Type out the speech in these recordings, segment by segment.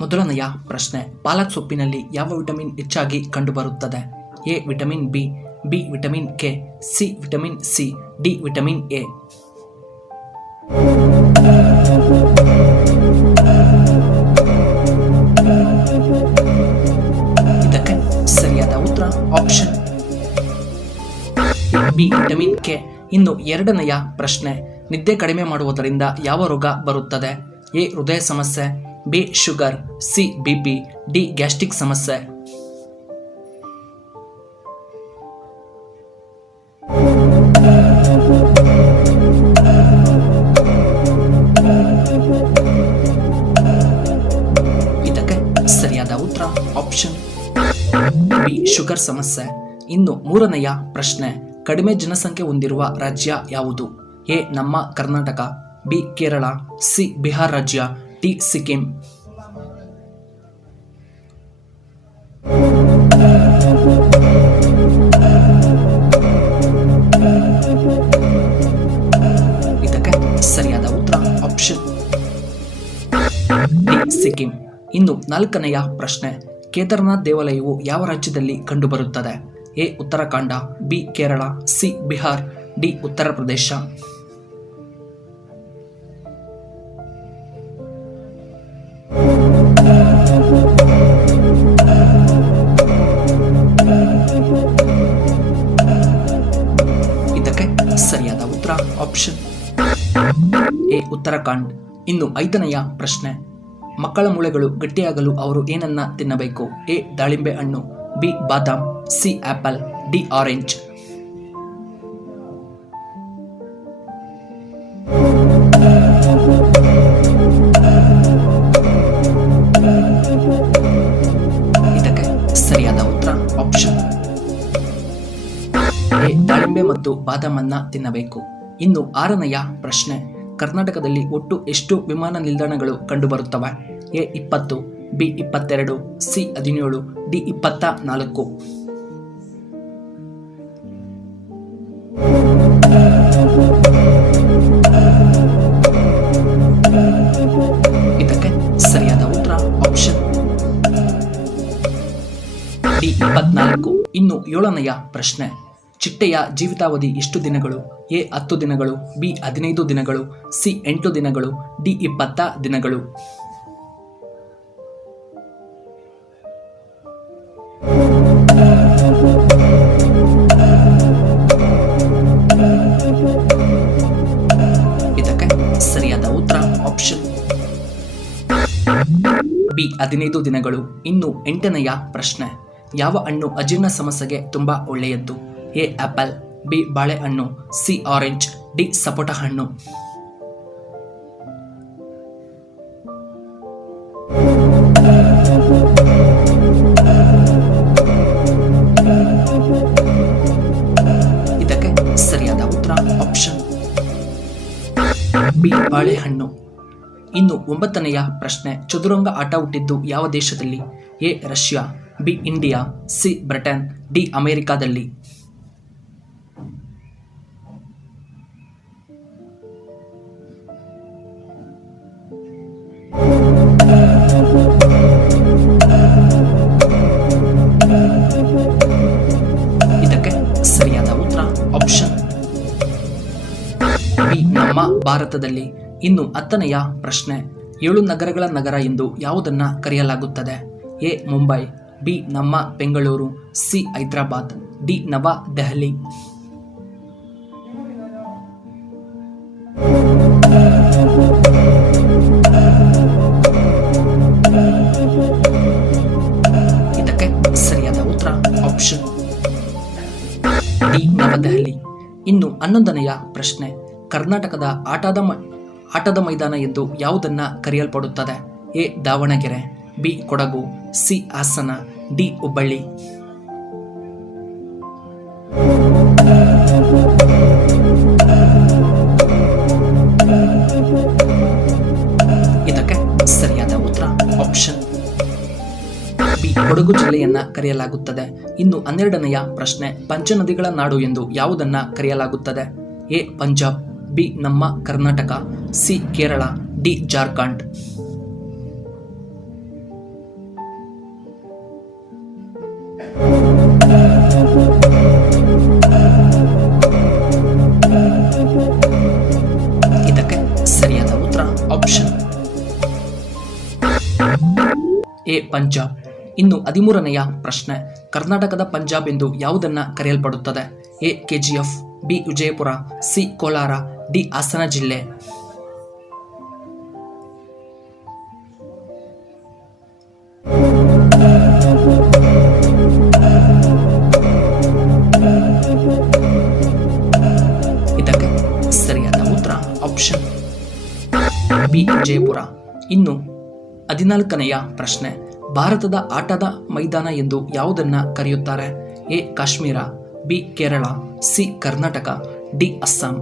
ಮೊದಲನೆಯ ಪ್ರಶ್ನೆ, ಪಾಲಕ್ ಸೊಪ್ಪಿನಲ್ಲಿ ಯಾವ ವಿಟಮಿನ್ ಹೆಚ್ಚಾಗಿ ಕಂಡುಬರುತ್ತದೆ? A vitamin B, B vitamin K, C vitamin C, D vitamin A. ಇದಕ್ಕೆ ಸರಿಯಾದ ಉತ್ತರ ಆಪ್ಷನ್ ಬಿ ವಿಟಮಿನ್ ಕೆ. ಇನ್ನು ಎರಡನೆಯ ಪ್ರಶ್ನೆ, ನಿದ್ದೆ ಕಡಿಮೆ ಮಾಡುವುದರಿಂದ ಯಾವ ರೋಗ ಬರುತ್ತದೆ? ಎ ಹೃದಯ ಸಮಸ್ಯೆ, B sugar, C BP, D gastric ಸಮಸ್ಯೆ. ಇದಕ್ಕೆ ಸರಿಯಾದ ಉತ್ತರ ಆಪ್ಷನ್ ಬಿ ಶುಗರ್ ಸಮಸ್ಯೆ. ಇನ್ನು ಮೂರನೆಯ ಪ್ರಶ್ನೆ, ಕಡಿಮೆ ಜನಸಂಖ್ಯೆ ಹೊಂದಿರುವ ರಾಜ್ಯ ಯಾವುದು? ಎ ನಮ್ಮ ಕರ್ನಾಟಕ, ಬಿ ಕೇರಳ, ಸಿ ಬಿಹಾರ್ ರಾಜ್ಯ, ಡಿ ಸಿಕ್ಕಿಂ. ಇದಕ್ಕೆ ಸರಿಯಾದ ಉತ್ತರ ಆಪ್ಷನ್ ಡಿ ಸಿಕ್ಕಿಂ. ಇನ್ನು ನಾಲ್ಕನೆಯ ಪ್ರಶ್ನೆ, ಕೇದಾರನಾಥ್ ದೇವಾಲಯವು ಯಾವ ರಾಜ್ಯದಲ್ಲಿ ಕಂಡುಬರುತ್ತದೆ? A Uttarakhand, B Kerala, C Bihar, D Uttar Pradesh. ಇದಕ್ಕೆ ಸರಿಯಾದ ಉತ್ತರ ಆಪ್ಷನ್ ಎ ಉತ್ತರಾಖಂಡ್. ಇನ್ನು ಐದನೆಯ ಪ್ರಶ್ನೆ, ಮಕ್ಕಳ ಮೂಳೆಗಳು ಗಟ್ಟಿಯಾಗಲು ಅವರು ಏನನ್ನ ತಿನ್ನಬೇಕು? ಎ ದಾಳಿಂಬೆ ಹಣ್ಣು, ಬಿ ಬಾದಾಮ್, ಸಿ ಆಪಲ್, ಡಿ ಆರೆಂಜ್. ಇದಕ್ಕೆ ಸರಿಯಾದ ಉತ್ತರ ಆಪ್ಷನ್ ಎ ದಾಳಿಂಬೆ ಮತ್ತು ಬಾದಾಮ್ ಅನ್ನ ತಿನ್ನಬೇಕು. ಇನ್ನು ಆರನೆಯ ಪ್ರಶ್ನೆ, ಕರ್ನಾಟಕದಲ್ಲಿ ಒಟ್ಟು ಎಷ್ಟು ವಿಮಾನ ನಿಲ್ದಾಣಗಳು ಕಂಡುಬರುತ್ತವೆ? A 20, B 22, C 17, D 24. ಇದಕ್ಕೆ ಸರಿಯಾದ ಉತ್ತರ ಆಪ್ಷನ್ ಡಿ 24. ಇನ್ನು ಏಳನೆಯ ಪ್ರಶ್ನೆ, ಚಿಟ್ಟೆಯ ಜೀವಿತಾವಧಿ ಎಷ್ಟು ದಿನಗಳು? ಎ 10 ದಿನಗಳು, ಬಿ 15 ದಿನಗಳು, ಸಿ 8 ದಿನಗಳು, ಡಿ 20 ದಿನಗಳು. ಇದಕ್ಕೆ ಸರಿಯಾದ ಉತ್ತರ ಆಪ್ಷನ್ ಬಿ 15 ದಿನಗಳು. ಇನ್ನು ಎಂಟನೆಯ ಪ್ರಶ್ನೆ, ಯಾವ ಹಣ್ಣು ಅಜೀರ್ಣ ಸಮಸ್ಯೆಗೆ ತುಂಬಾ ಒಳ್ಳೆಯದ್ದು? ಎ ಆಪಲ್, ಬಿ ಬಾಳೆಹಣ್ಣು, ಸಿ ಆರೆಂಜ್, ಡಿ ಸಪೋಟ ಹಣ್ಣು. ಇದಕ್ಕೆ ಸರಿಯಾದ ಉತ್ತರ ಆಪ್ಷನ್ ಬಿ ಬಾಳೆಹಣ್ಣು. ಇನ್ನು ಒಂಬತ್ತನೆಯ ಪ್ರಶ್ನೆ, ಚದುರಂಗ ಆಟ ಹುಟ್ಟಿದ್ದು ಯಾವ ದೇಶದಲ್ಲಿ? A Russia, B India, C Britain, D ಅಮೆರಿಕಾದಲ್ಲಿ. ಇದಕ್ಕೆ ಸರಿಯಾದ ಉತ್ತರ ಆಪ್ಷನ್ ಬಿ ನಮ್ಮ ಭಾರತದಲ್ಲಿ. ಇನ್ನು 10ನೆಯ ಪ್ರಶ್ನೆ, 7 ನಗರಗಳ ನಗರ ಎಂದು ಯಾವುದನ್ನ ಕರೆಯಲಾಗುತ್ತದೆ? ಎ ಮುಂಬೈ, ಬಿ ನಮ್ಮ ಬೆಂಗಳೂರು, ಸಿ ಹೈದರಾಬಾದ್, ಡಿ ನವ ದೆಹಲಿ. ಇದಕ್ಕೆ ಸರಿಯಾದ ಉತ್ತರ ಆಪ್ಷನ್ ಡಿ ನವದೆಹಲಿ. ಇನ್ನು 11ನೆಯ ಪ್ರಶ್ನೆ, ಕರ್ನಾಟಕದ ಆಟದ ಮೈದಾನ ಎಂದು ಯಾವುದನ್ನ ಕರೆಯಲ್ಪಡುತ್ತದೆ? A Davanagere, B Kodagu, C Hassan, D Hubballi. ಇದಕ್ಕೆ ಸರಿಯಾದ ಉತ್ತರ ಆಪ್ಷನ್ ಬಿ ಕೊಡಗು ಜಿಲ್ಲೆಯನ್ನ ಕರೆಯಲಾಗುತ್ತದೆ. ಇನ್ನು 12ನೆಯ ಪ್ರಶ್ನೆ, ಪಂಚನದಿಗಳ ನಾಡು ಎಂದು ಯಾವುದನ್ನ ಕರೆಯಲಾಗುತ್ತದೆ? ಎ ಪಂಜಾಬ್, ಬಿ ನಮ್ಮ Karnataka, C Kerala, D Jharkhand. A Punjab. ಇನ್ನು 13ನೆಯ ಪ್ರಶ್ನೆ, ಕರ್ನಾಟಕದ ಪಂಜಾಬ್ ಎಂದು ಯಾವುದನ್ನು ಕರೆಯಲ್ಪಡುತ್ತದೆ? A KGF, B Vijayapura, C Kolar, D Hassan ಜಿಲ್ಲೆ. ಇದಕ್ಕೆ ಸರಿಯಾದ ಉತ್ತರ ಆಪ್ಷನ್ ಬಿ ವಿಜಯಪುರ. ಇನ್ನು 14ನೆಯ ಪ್ರಶ್ನೆ, ಭಾರತದ ಆಟದ ಮೈದಾನ ಎಂದು ಯಾವುದನ್ನ ಕರೆಯುತ್ತಾರೆ? A Kashmir, B Kerala, C Karnataka, D Assam.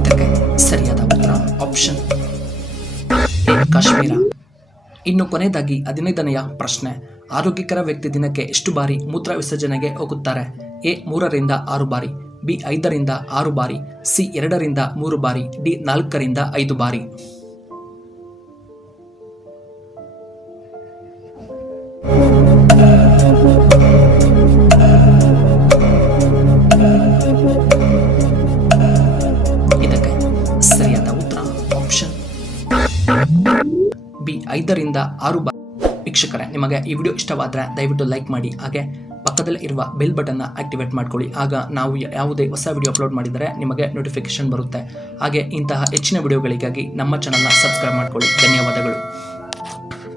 ಇದಕ್ಕೆ ಸರಿಯಾದ ಉತ್ತರ ಆಪ್ಷನ್ ಎ ಕಾಶ್ಮೀರ. ಇನ್ನು ಕೊನೆಯದಾಗಿ 15ನೆಯ ಪ್ರಶ್ನೆ, ಆರೋಗ್ಯಕರ ವ್ಯಕ್ತಿ ದಿನಕ್ಕೆ ಎಷ್ಟು ಬಾರಿ ಮೂತ್ರ ವಿಸರ್ಜನೆಗೆ ಹೋಗುತ್ತಾರೆ? ಎ 3ರಿಂದ 6 ಬಾರಿ, ಬಿ 5ರಿಂದ 6 ಬಾರಿ, ಸಿ 2ರಿಂದ 3 ಬಾರಿ, ಡಿ 4ರಿಂದ 5 ಬಾರಿ. ಇದಕ್ಕೆ ಸರಿಯಾದ ಉತ್ತರ ಆಪ್ಷನ್ ಬಿ 5ರಿಂದ 6 ಬಾರಿ. ವೀಕ್ಷಕರೇ, ನಿಮಗೆ ಈ ವಿಡಿಯೋ ಇಷ್ಟವಾದರೆ ದಯವಿಟ್ಟು ಲೈಕ್ ಮಾಡಿ, ಹಾಗೆ ಪಕ್ಕದಲ್ಲಿ ಇರುವ ಬೆಲ್ ಬಟನ್ನ ಆಕ್ಟಿವೇಟ್ ಮಾಡ್ಕೊಳ್ಳಿ. ಆಗ ನಾವು ಯಾವುದೇ ಹೊಸ ವಿಡಿಯೋ ಅಪ್ಲೋಡ್ ಮಾಡಿದರೆ ನಿಮಗೆ ನೋಟಿಫಿಕೇಶನ್ ಬರುತ್ತೆ. ಹಾಗೆ ಇಂತಹ ಹೆಚ್ಚಿನ ವಿಡಿಯೋಗಳಿಗಾಗಿ ನಮ್ಮ ಚಾನಲ್ನ ಸಬ್ಸ್ಕ್ರೈಬ್ ಮಾಡ್ಕೊಳ್ಳಿ. ಧನ್ಯವಾದಗಳು.